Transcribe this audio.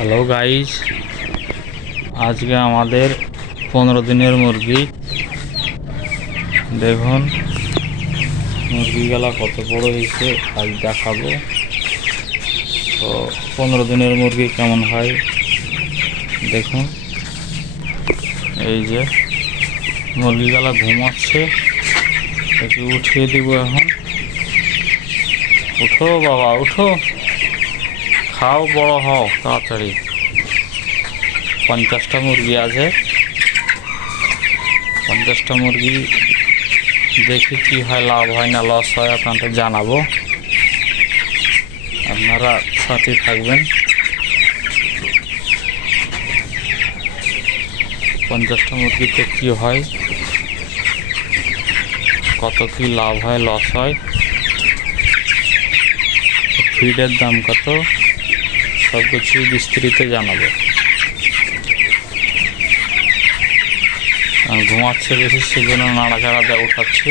Hello guys, আজকে আমাদের 15 দিনের মুরগি। দেখুন মুরগিগুলা কত বড় হয়েছে, আজ দেখাবো। তো 15 দিনের মুরগি কেমন হয় দেখুন। এই যে মুরগিগুলা ঘুমাচ্ছে, একে উঠিয়ে দিব এখন। উঠো বাবা উঠো, খাও, বড় হও তাড়াতাড়ি। 50টা মুরগি আছে, 50টা মুরগি দেখি কি হয়, লাভ হয় না লস হয় আপনাদের জানাবো। আপনারা সাথে থাকবেন। 50টা মুরগিতে কি হয়, কত কি লাভ হয় লস হয়, ফিডের দাম কত, সব কিছু বিস্তারিত জানাবো। ঘুমাচ্ছে বেশি, সেজন্য নাড়াচাড়া দিয়ে উঠাচ্ছি।